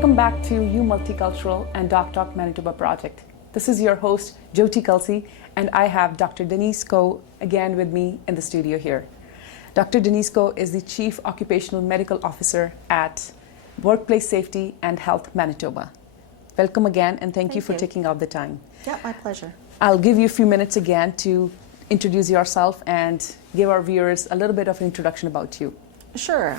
Welcome back to You Multicultural and Doc Talk Manitoba project. This is your host, Jyoti Kalsi, and I have Dr. Denise Koh again with me in the studio here. Dr. Denise Koh is the Chief Occupational Medical Officer at Workplace Safety and Health Manitoba. Welcome again, and thank you for taking out the time. Yeah, my pleasure. I'll give you a few minutes again to introduce yourself and give our viewers a little bit of an introduction about you. Sure.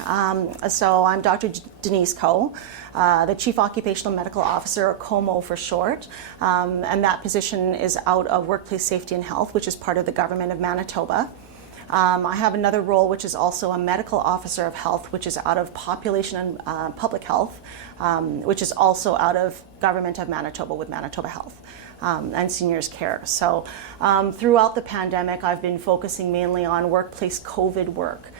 So I'm Dr. Denise Koh, the Chief Occupational Medical Officer, or COMO for short, and that position is out of Workplace Safety and Health, which is part of the Government of Manitoba. I have another role, which is also a Medical Officer of Health, which is out of Population and Public Health, which is also out of Government of Manitoba with Manitoba Health. And seniors care. So throughout the pandemic, I've been focusing mainly on workplace COVID work.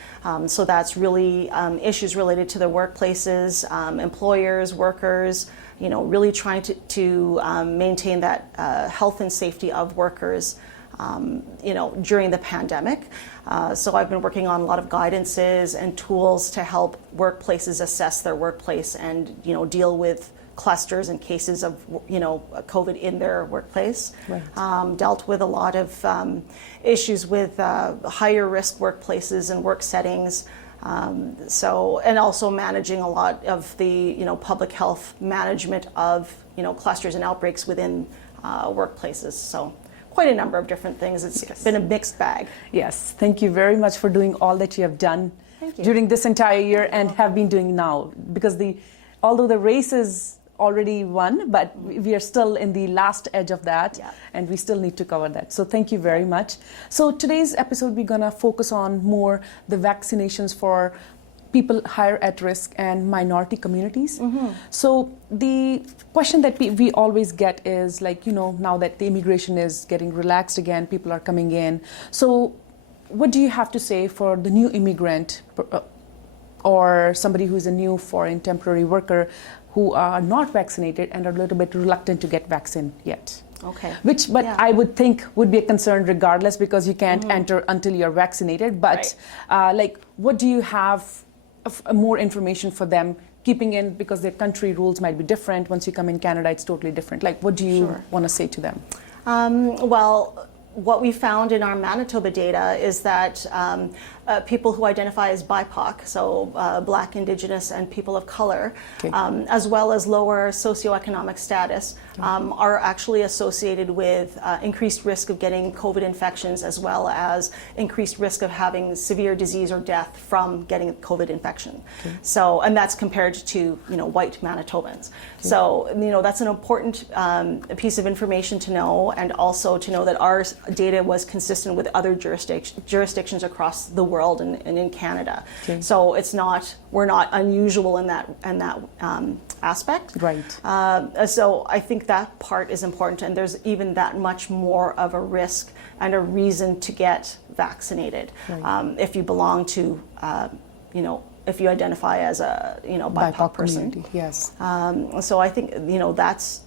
So that's really issues related to the workplaces, employers, workers, really trying to maintain that health and safety of workers, during the pandemic. So I've been working on a lot of guidances and tools to help workplaces assess their workplace and, deal with clusters and cases of COVID in their workplace. Right. Dealt with a lot of issues with higher risk workplaces and work settings. And also managing a lot of the public health management of clusters and outbreaks within workplaces. So quite a number of different things. It's been a mixed bag. Yes, thank you very much for doing all that you have done during this entire year and have been doing now, because although the race is already won, but we are still in the last edge of that, and we still need to cover that. So thank you very much. So today's episode, we're gonna focus on more the vaccinations for people higher at risk and minority communities. Mm-hmm. So the question that we always get is now that the immigration is getting relaxed again, people are coming in. So what do you have to say for the new immigrant or somebody who's a new foreign temporary worker who are not vaccinated and are a little bit reluctant to get vaccine yet? Okay. I would think would be a concern regardless, because you can't enter until you're vaccinated. But what do you have more information for them keeping in, because their country rules might be different. Once you come in Canada, it's totally different. What do you want to say to them? What we found in our Manitoba data is that people who identify as BIPOC, so Black, Indigenous, and people of color, as well as lower socioeconomic status, are actually associated with increased risk of getting COVID infections, as well as increased risk of having severe disease or death from getting a COVID infection. So, and that's compared to white Manitobans. So that's an important piece of information to know, and also to know that our data was consistent with other jurisdictions across the world and in Canada. So we're not unusual in that aspect. Right. So I think that part is important, and there's even that much more of a risk and a reason to get vaccinated if you belong to if you identify as a BIPOC person. Community. Yes. So I think that's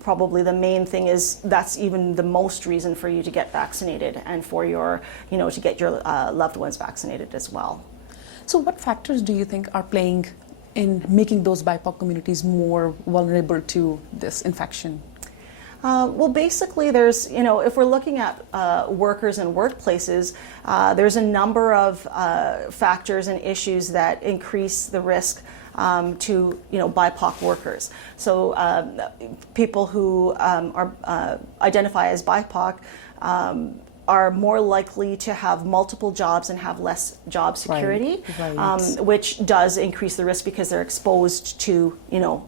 probably the main thing, is that's even the most reason for you to get vaccinated, and for your to get your loved ones vaccinated as well. So what factors do you think are playing in making those BIPOC communities more vulnerable to this infection? Well, basically, there's, if we're looking at workers and workplaces, there's a number of factors and issues that increase the risk to BIPOC workers. So people who identify as BIPOC are more likely to have multiple jobs and have less job security, which does increase the risk, because they're exposed to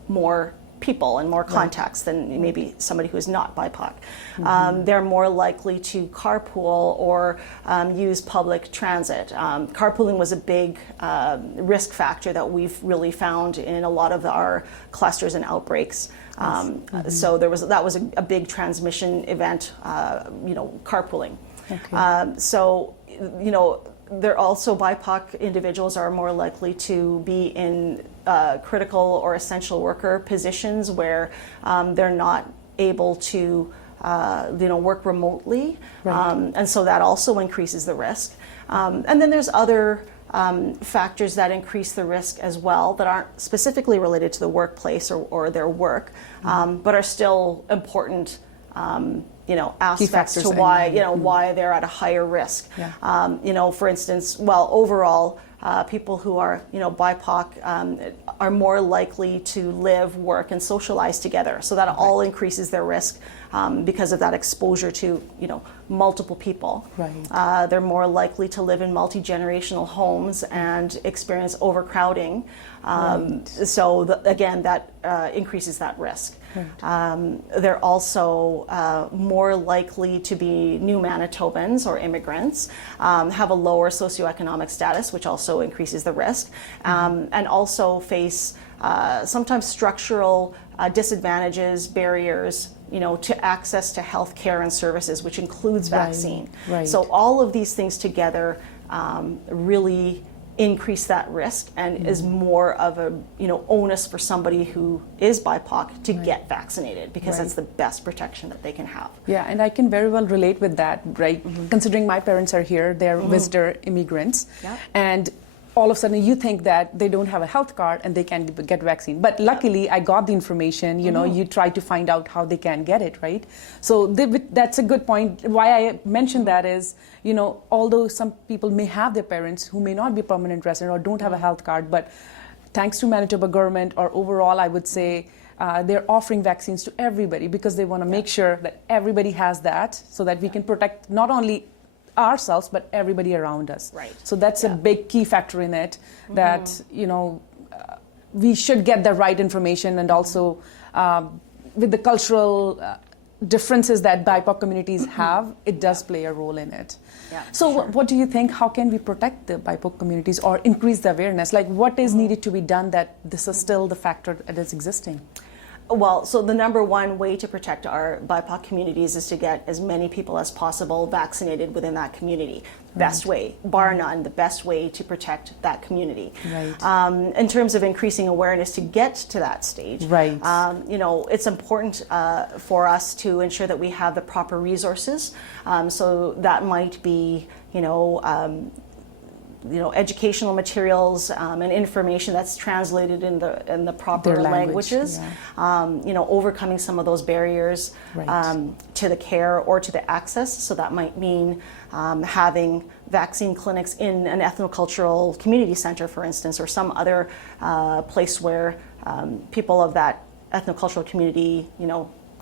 more people and more contacts than maybe somebody who is not BIPOC. They're more likely to carpool or use public transit. Carpooling was a big risk factor that we've really found in a lot of our clusters and outbreaks. So that was a big transmission event, carpooling. So they're also, BIPOC individuals are more likely to be in critical or essential worker positions where they're not able to work remotely, and so that also increases the risk. And then there's other factors that increase the risk as well that aren't specifically related to the workplace or their work, but are still important, aspects to why, why they're at a higher risk. Yeah. For instance, overall, people who are, BIPOC are more likely to live, work, and socialize together. So that all increases their risk because of that exposure to, multiple people. Right. They're more likely to live in multi-generational homes and experience overcrowding. So again, that increases that risk. Right. They're also more likely to be new Manitobans or immigrants, have a lower socioeconomic status, which also increases the risk, and also face sometimes structural disadvantages, barriers, to access to health care and services, which includes vaccine. Right. So all of these things together really increase that risk and is more of a onus for somebody who is BIPOC to get vaccinated, because that's the best protection that they can have. Yeah, and I can very well relate with that, right? Considering my parents are here, they're visitor immigrants, and all of a sudden you think that they don't have a health card and they can get vaccine. But luckily I got the information, you try to find out how they can get it, right? So that's a good point. Why I mentioned that is, although some people may have their parents who may not be permanent resident or don't have a health card, but thanks to Manitoba government or overall, I would say, they're offering vaccines to everybody because they want to make sure that everybody has that so that we can protect not only ourselves but everybody around us. Right. So that's a big key factor in it, that we should get the right information, and also with the cultural differences that BIPOC communities have, it does play a role in it. Yeah, so what do you think, how can we protect the BIPOC communities or increase the awareness? Like, what is needed to be done that this is still the factor that is existing? Well, so the number one way to protect our BIPOC communities is to get as many people as possible vaccinated within that community. Best way, bar none, the best way to protect that community. Right. In terms of increasing awareness to get to that stage, right. It's important for us to ensure that we have the proper resources. So that might be, educational materials and information that's translated in the proper languages. Overcoming some of those barriers to the care or to the access. So that might mean having vaccine clinics in an ethnocultural community center, for instance, or some other place where people of that ethnocultural community,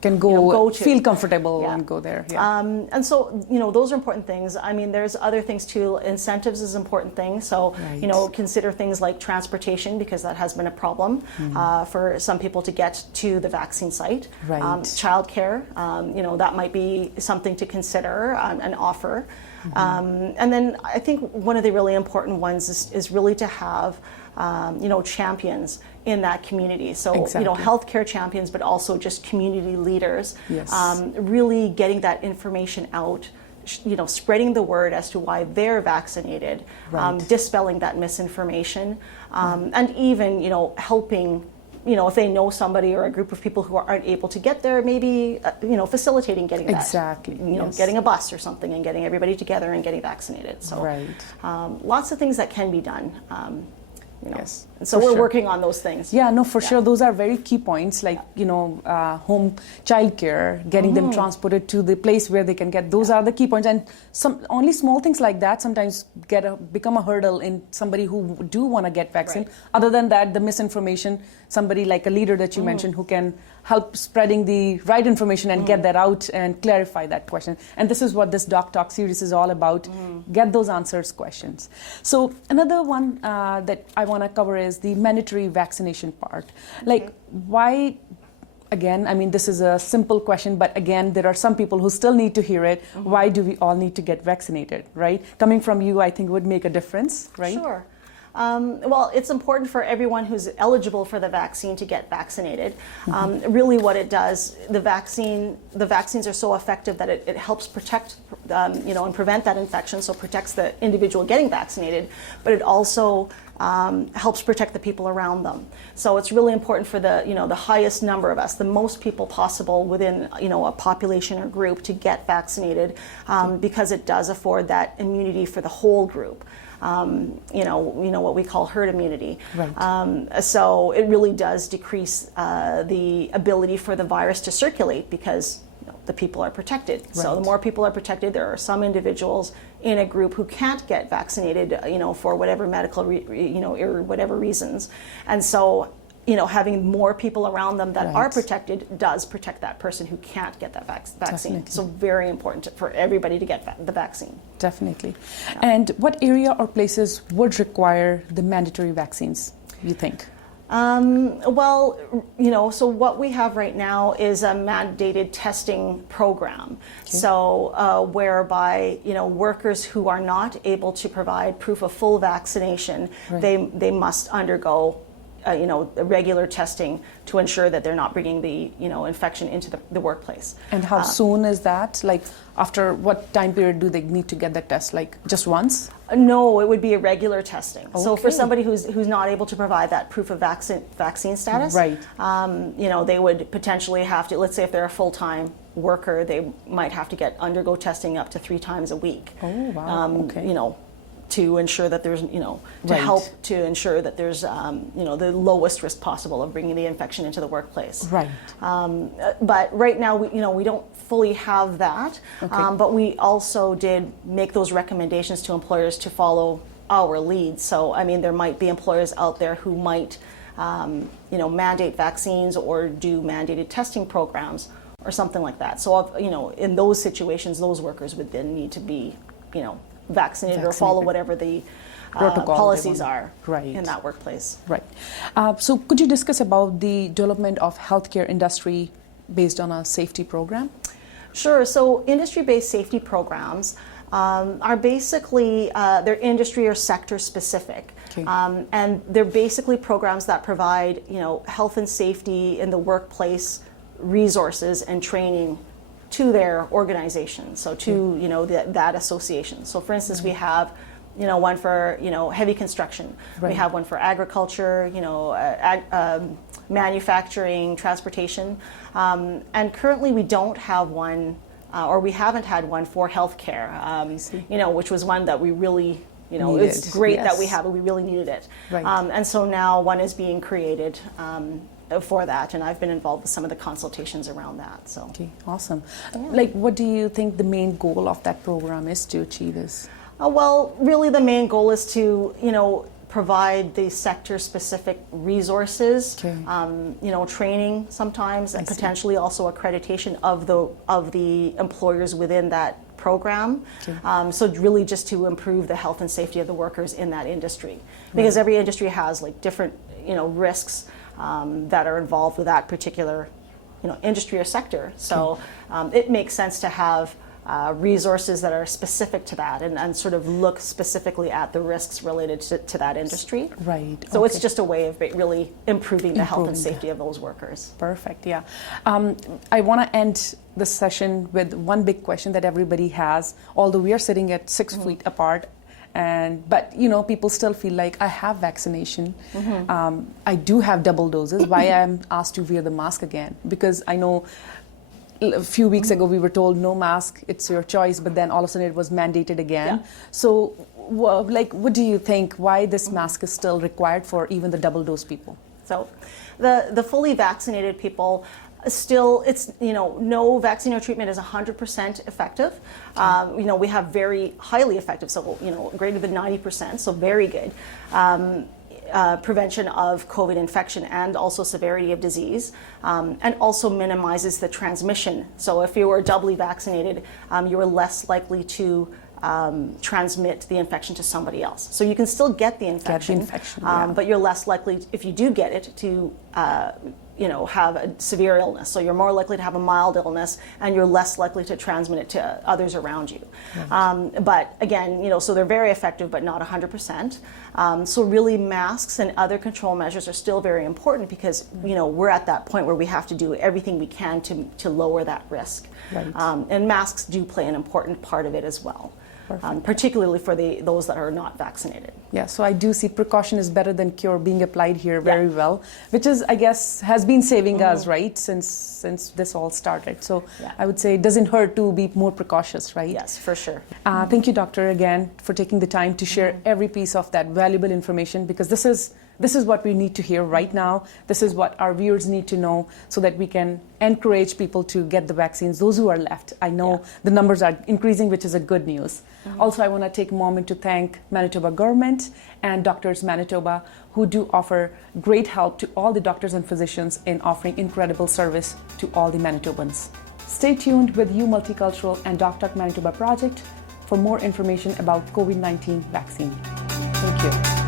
can go to. Feel comfortable and go there. Yeah. And so, those are important things. I mean, there's other things too. Incentives is an important thing. So, consider things like transportation, because that has been a problem for some people to get to the vaccine site. Right. Childcare, that might be something to consider and offer. And then I think one of the really important ones is really to have champions in that community. So, healthcare champions, but also just community leaders, really getting that information out, spreading the word as to why they're vaccinated, dispelling that misinformation, and even, helping, if they know somebody or a group of people who aren't able to get there, maybe, facilitating getting that, getting a bus or something and getting everybody together and getting vaccinated. So, lots of things that can be done. Yes. And so we're working on those things. Yeah, no, for sure. Those are very key points, like, home childcare, getting them transported to the place where they can get. Those are the key points. And only small things like that sometimes become a hurdle in somebody who do want to get vaccine. Other than that, the misinformation, somebody like a leader that you mentioned who can help spreading the right information and get that out and clarify that question. And this is what this Doc Talk series is all about. Get those answers questions. So another one that I want to cover is the mandatory vaccination part. Like, why, again, I mean, this is a simple question, but again, there are some people who still need to hear it. Why do we all need to get vaccinated, right? Coming from you, I think would make a difference, right? Sure. Well, it's important for everyone who's eligible for the vaccine to get vaccinated. Really what it does, the vaccines are so effective that it helps protect, and prevent that infection, so protects the individual getting vaccinated, but it also helps protect the people around them. So it's really important for the highest number of us, the most people possible within a population or group to get vaccinated, because it does afford that immunity for the whole group. What we call herd immunity. Right. So it really does decrease the ability for the virus to circulate because the people are protected. Right. So the more people are protected, there are some individuals in a group who can't get vaccinated, for whatever medical, or whatever reasons. And so, having more people around them that are protected does protect that person who can't get that vaccine. Definitely. So very important for everybody to get the vaccine. Definitely. Yeah. And what area or places would require the mandatory vaccines, you think? So what we have right now is a mandated testing program. Okay. So whereby, workers who are not able to provide proof of full vaccination, they must undergo regular testing to ensure that they're not bringing the infection into the workplace. And how soon is that? Like, after what time period do they need to get that test? Like, just once? No, it would be a regular testing. Okay. So for somebody who's not able to provide that proof of vaccine status, right. They would potentially have to, let's say if they're a full-time worker, they might have to undergo testing up to 3 times a week. Oh, wow. Okay. To ensure that there's, to help to ensure that there's, the lowest risk possible of bringing the infection into the workplace. Right. But right now, we don't fully have that. Okay. But we also did make those recommendations to employers to follow our lead. So, there might be employers out there who might, mandate vaccines or do mandated testing programs or something like that. So, in those situations, those workers would then need to be, vaccinated or follow whatever the policies are in that workplace. Right. So could you discuss about the development of healthcare industry based on a safety program? Sure. So industry-based safety programs are basically, they're industry or sector specific. Okay. And they're basically programs that provide, health and safety in the workplace resources and training to their organization, so to that association. So for instance, we have one for heavy construction, we have one for agriculture, manufacturing, transportation, and currently we don't have one, or we haven't had one for healthcare, which was one that we really it's great that we have it, we really needed it. Right. And so now one is being created for that, and I've been involved with some of the consultations around that. So. Okay, awesome. Yeah. Like, what do you think the main goal of that program is to achieve this? Well, really the main goal is to, provide the sector-specific resources, training sometimes, and potentially also accreditation of the employers within that program. Okay. So really just to improve the health and safety of the workers in that industry, because every industry has like different, risks that are involved with that particular, industry or sector. So it makes sense to have resources that are specific to that and sort of look specifically at the risks related to that industry. Right. So it's just a way of really improving the health and safety of those workers. Perfect. Yeah. I want to end the session with one big question that everybody has, although we are sitting at 6 feet apart. But people still feel like I have vaccination. I do have double doses. Why I'm asked to wear the mask again? Because I know a few weeks ago we were told no mask, it's your choice, but then all of a sudden it was mandated again. Yeah. So what do you think, why this mask is still required for even the double dose people? So the fully vaccinated people, still, it's, no vaccine or treatment is 100% effective. We have very highly effective, so, greater than 90%, so very good. Prevention of COVID infection and also severity of disease, and also minimizes the transmission. So if you were doubly vaccinated, you were less likely to transmit the infection to somebody else. So you can still get the infection, but you're less likely, if you do get it, to have a severe illness. So you're more likely to have a mild illness, and you're less likely to transmit it to others around you. Right. But again, so they're very effective, but not 100%. So really, masks and other control measures are still very important because we're at that point where we have to do everything we can to lower that risk. Right. And masks do play an important part of it as well. particularly for those that are not vaccinated. Yeah, so I do see precaution is better than cure being applied here very well, which is, I guess, has been saving us, right, since this all started. So I would say it doesn't hurt to be more precautious, right? Yes, for sure. Thank you, doctor, again, for taking the time to share every piece of that valuable information, because this is what we need to hear right now. This is what our viewers need to know so that we can encourage people to get the vaccines, those who are left. I know the numbers are increasing, which is a good news. Also, I want to take a moment to thank Manitoba government and Doctors Manitoba, who do offer great help to all the doctors and physicians in offering incredible service to all the Manitobans. Stay tuned with You Multicultural and DocTalk Manitoba project for more information about COVID-19 vaccine. Thank you.